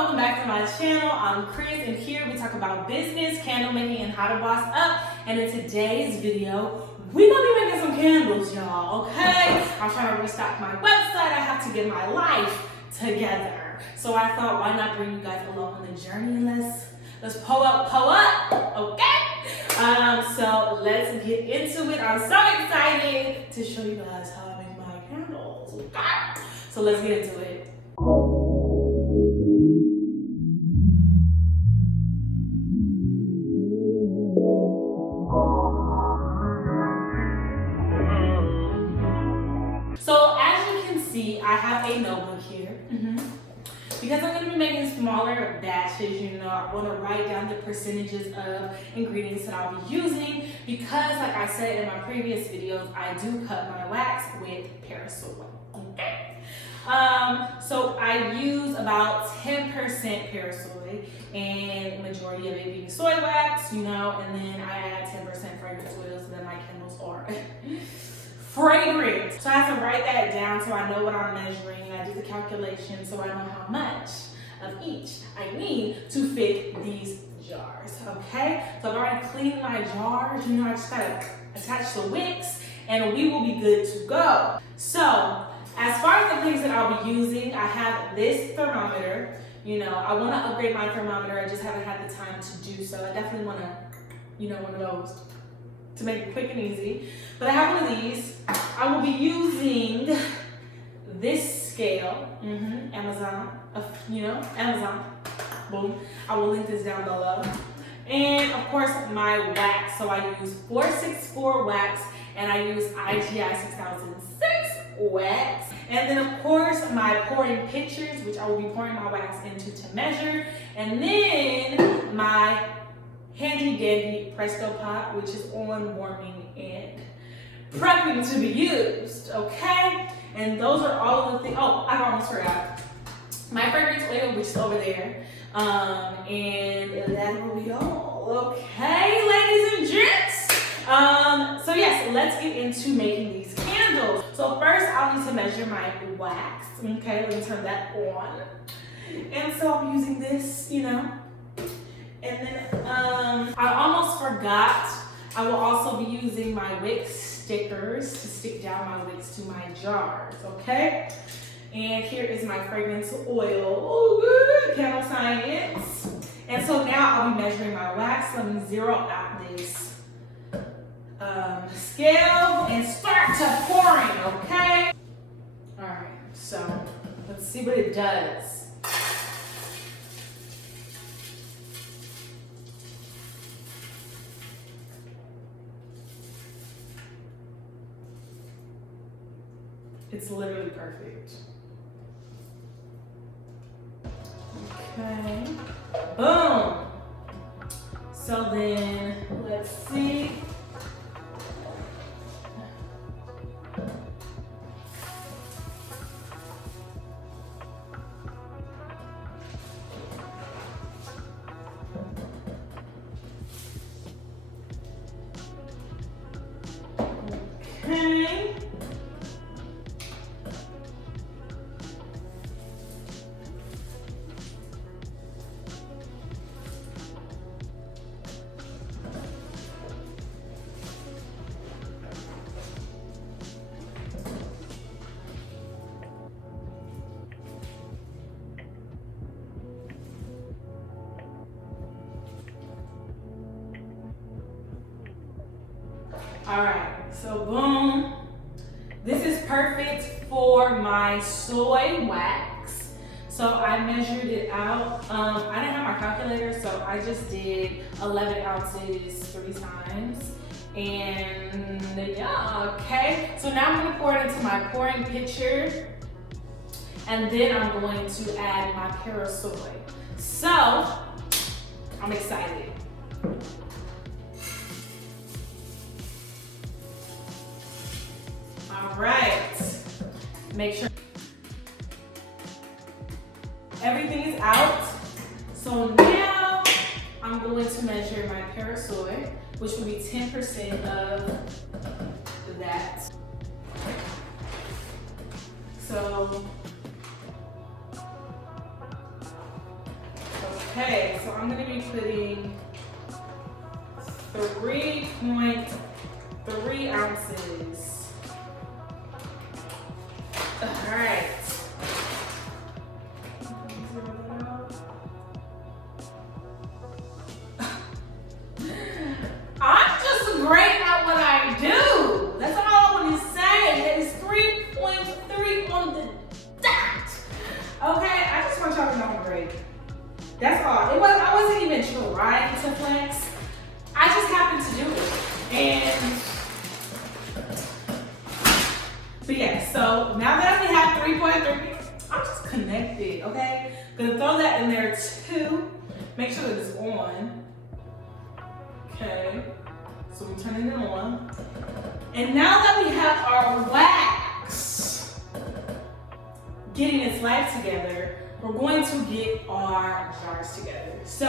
welcome back to my channel. I'm Krys, and here we talk about business, candle making, and how to boss up. And in today's video, we're gonna be making some candles, y'all, okay? I'm trying to restock my website. I have to get my life together. So I thought, why not bring you guys along on the journey, and let's pull up, okay? So let's get into it. I'm so excited to show you guys how I make my candles, okay? So let's get into it. So as you can see, I have a notebook here. Because I'm going to be making smaller batches, I want to write down the percentages of ingredients that I'll be using, because like I said in my previous videos, I do cut my wax with Prestopot. Okay. So I use about 10% Prestopot and majority of it being soy wax, and then I add 10% fragrance oil so that my candles are fragrant. So I have to write that down so I know what I'm measuring. I do the calculation so I know how much of each I need to fit these jars, okay? So I've already cleaned my jars. I just gotta attach the wicks and we will be good to go. So as far as the things that I'll be using, I have this thermometer. I want to upgrade my thermometer. I just haven't had the time to do so. I definitely want to, one of those to make it quick and easy. But I have one of these. I will be using this scale, Amazon, Amazon, boom. I will link this down below. And of course my wax. So I use 464 wax and I use IGI 6006 wax. And then of course my pouring pitchers, which I will be pouring my wax into to measure. And then my handy dandy Prestopot, which is on warming and prepping to be used, okay? And those are all of the things. Oh, I almost forgot. My fragrance oil, which is over there. And that will be all, okay, ladies and gents? So yes, let's get into making these candles. So first I'll need to measure my wax, okay? Let me turn that on. And so I'm using this, and then I almost forgot, I will also be using my wick stickers to stick down my wicks to my jars, okay? And here is my fragrance oil. Oh, good, Candle Science. And so now I'll be measuring my wax. Let me zero out this scale and start to pouring, okay? All right, so let's see what it does. It's literally perfect. Okay, boom. So then, let's see. Okay. All right, so boom. This is perfect for my soy wax. So I measured it out. I didn't have my calculator, so I just did 11 ounces 3 times. And yeah, okay. So now I'm gonna pour it into my pouring pitcher. And then I'm going to add my Prestopot. So, I'm excited. All right, make sure everything is out. So now I'm going to measure my Prestopot, which will be 10% of that. So Okay, so I'm gonna be putting 3.3 ounces. All right. I'm just great at what I do. That's all I want to say. That is 3.3 on the dot. Okay, I just want y'all to know I'm great. That's all. I wasn't even trying to flex. I just happened to do it. But yeah, so now that we have 3.3, I'm just connected, okay? Gonna throw that in there too. Make sure that it's on. Okay, so we're turning it on. And now that we have our wax getting its life together, we're going to get our jars together. So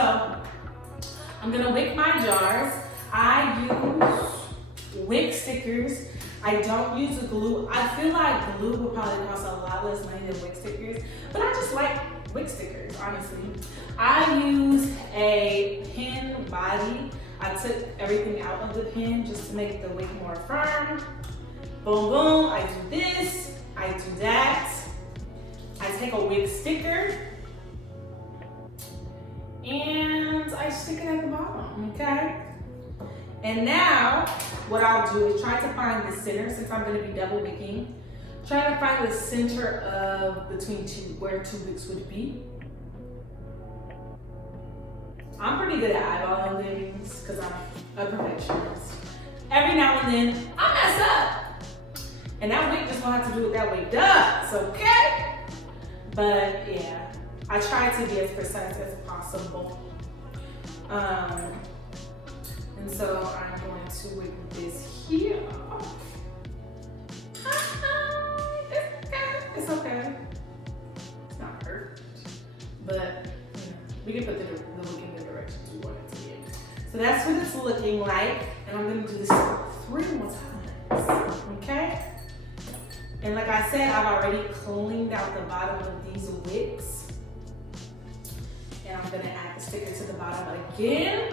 I'm gonna wick my jars. I use wick stickers. I don't use a glue. I feel like glue would probably cost a lot less money than wick stickers, but I just like wick stickers, honestly. I use a pin body. I took everything out of the pin just to make the wick more firm. Boom, boom, I do this, I do that. I take a wick sticker and I stick it at the bottom, okay? And now, what I'll do is try to find the center, since I'm gonna be double wicking, try to find the center of where two wicks would be. I'm pretty good at eyeballing things because I'm a perfectionist. Every now and then, I mess up. And that wick just gonna have to do what that wick does, okay? But yeah, I try to be as precise as possible. And so I'm going to wick this here. It's okay. It's not perfect, but we can put the wick in the directions we want it to be. So that's what it's looking like. And I'm gonna do this 3 more times, okay? And like I said, I've already cleaned out the bottom of these wicks. And I'm gonna add the sticker to the bottom again.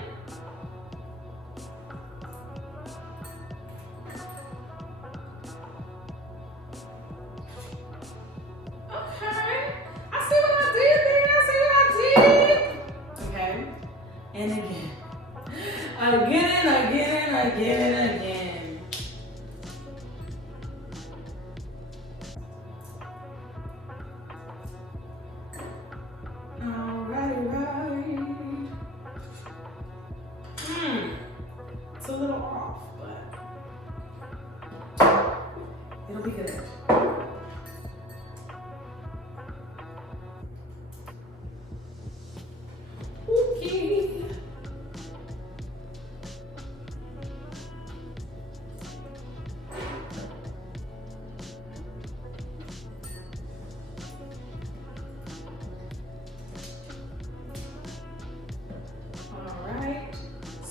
And again. Again and again and again and again. Alright. It's a little off, but it'll be good. Okay.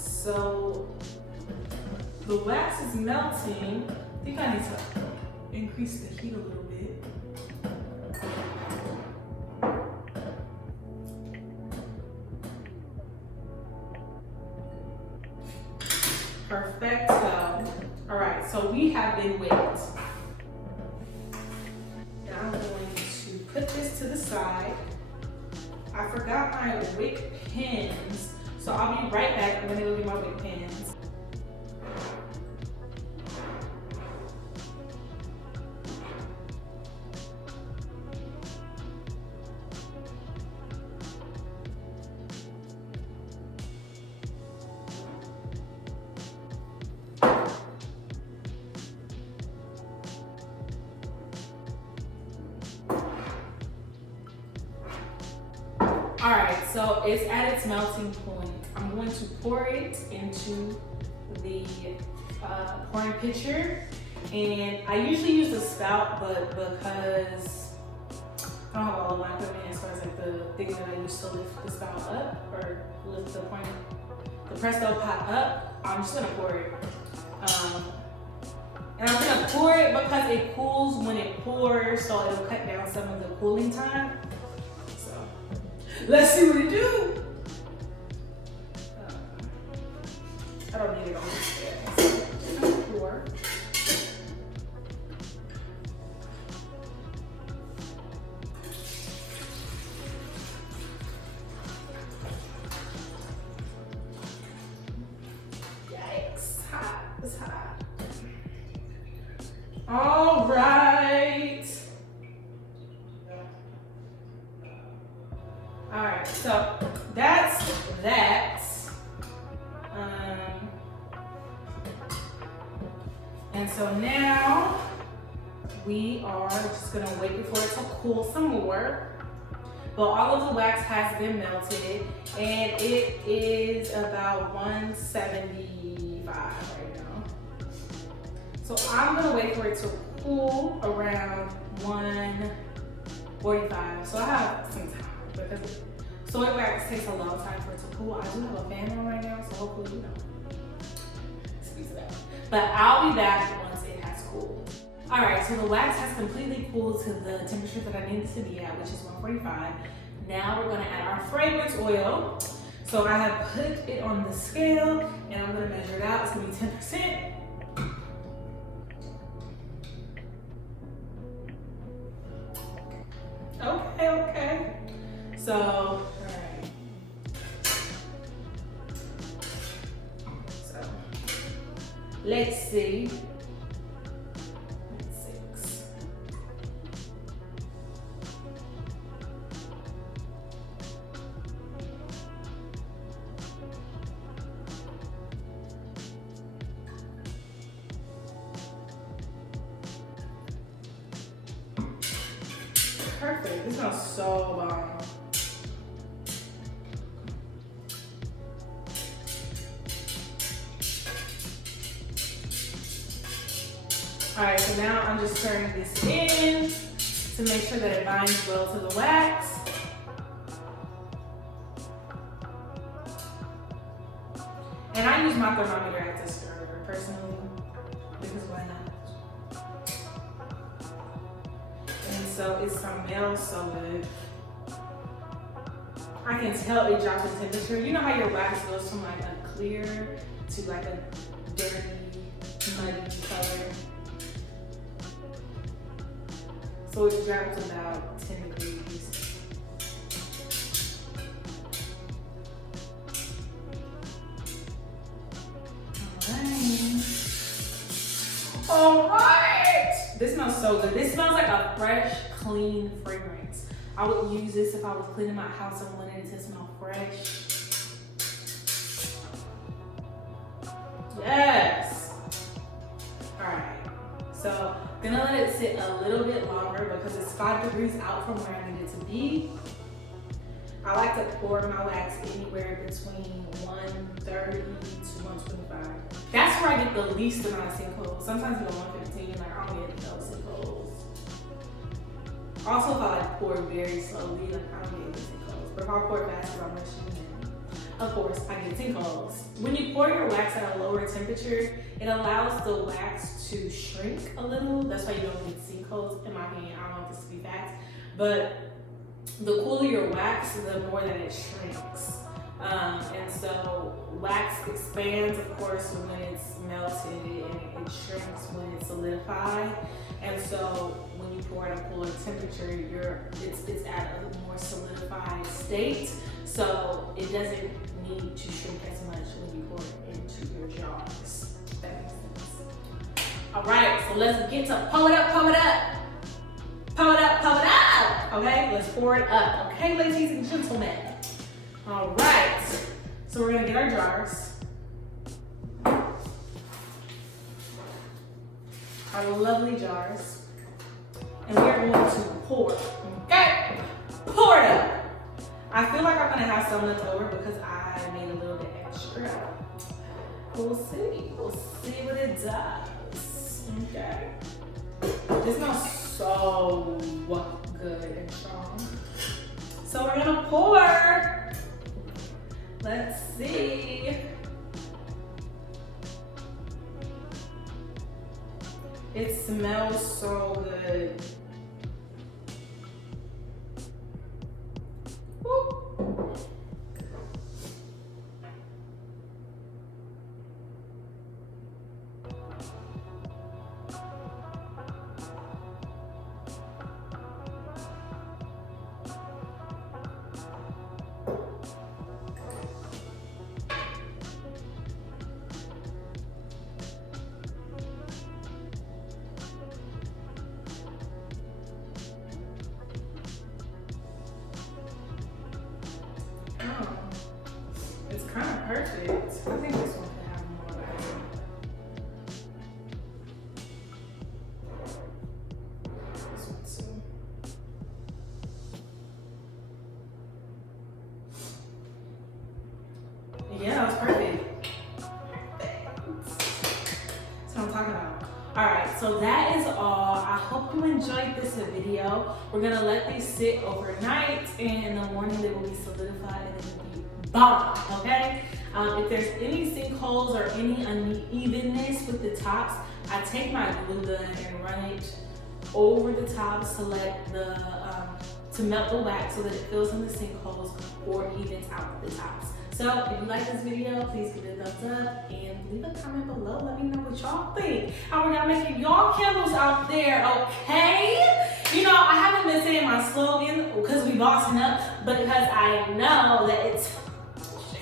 So the wax is melting. I think I need to increase the heat a little bit. Perfecto. All right, so we have been wicked. Now I'm going to put this to the side. I forgot my wick pins. So I'll be right back. I'm gonna go get my wick pins. All right, so it's at its melting point. I'm going to pour it into the pouring pitcher. And I usually use the spout, but because I don't have all of my equipment as far as like the thing that I use to lift the spout up or lift the Prestopot up, I'm just gonna pour it. And I'm gonna pour it because it cools when it pours, so it'll cut down some of the cooling time. So let's see what it do. All right, so that's that. And so now we are just gonna wait for it to cool some more. But all of the wax has been melted, and it is about 175 right now. So I'm gonna wait for it to cool around 145. So I have some time because soy wax takes a long time for it to cool. I do have a fan on right now, so hopefully you know. Excuse that. But I'll be back once it has cooled. All right, so the wax has completely cooled to the temperature that I need it to be at, which is 145. Now we're gonna add our fragrance oil. So I have put it on the scale and I'm gonna measure it out. It's gonna be 10%. Okay. So, all right. So, let's see. Perfect. This smells so bomb. Alright, so now I'm just stirring this in to make sure that it binds well to the wax. And I use my thermometer as a stirrer personally, because why not? And so it smells so good. I can tell it dropped in temperature. You know how your wax goes from like a clear to like a dirty, muddy color? So it dropped about 10 degrees. All right. This smells so good. This smells like a fresh, clean fragrance. I would use this if I was cleaning my house and wanted it to smell fresh. Yes. All right. So I'm gonna let it sit a little bit longer because it's 5 degrees out from where I need it to be. I like to pour my wax anywhere between 130 to 125. That's where I get the least amount of sinkholes. Sometimes you go 115, like I don't get no sinkholes. Also, if I like pour very slowly, like I don't get any sinkholes. But if I pour fast, I'm rushing in. Of course, I get sinkholes. When you pour your wax at a lower temperature, it allows the wax to shrink a little. That's why you don't get sinkholes, in my opinion. I don't want this to be fact, but the cooler your wax, the more that it shrinks. And so wax expands, of course, when it's melted, and it shrinks when it's solidified. And so when you pour at a cooler temperature, it's at a more solidified state. So it doesn't need to shrink as much when you pour it into your jars. That makes sense. All right, so let's get to pull it up. Okay, let's pour it up. Okay, ladies and gentlemen. All right, so we're gonna get our jars. Our lovely jars. And we're going to pour, okay? Pour it up. I feel like I'm gonna have some left over because I made a little bit extra. We'll see what it does, okay? This smells so good and strong. So we're gonna pour. Let's see. It smells so good. Woo. Oh, it's kind of perfect. I think this one can have more light. This one too. Yeah, that was perfect. That's what I'm talking about. Alright, so that is all. I hope you enjoyed this video. We're gonna let these sit overnight, and in the morning they will be solidified and they will be bomb, okay? If there's any sinkholes or any unevenness with the tops, I take my glue gun and run it over the tops to let the to melt the wax so that it fills in the sinkholes or evens out the tops. So if you like this video, please give it a thumbs up and leave a comment below. Let me know what y'all think. How are y'all making y'all candles out there, okay? You know, I haven't been saying my slogan because we bossing up, but because I know that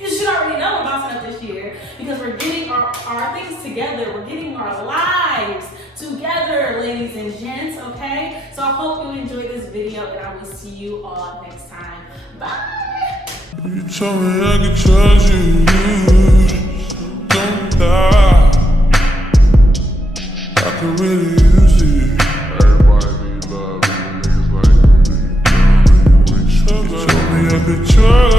you should already know we're bossing up this year because we're getting our things together. We're getting our lives together, ladies and gents, okay? So I hope you enjoyed this video and I will see you all next time. Bye. You told me I could trust you, don't lie. I could really use it. Everybody need love, even niggas like me. You told me I could trust.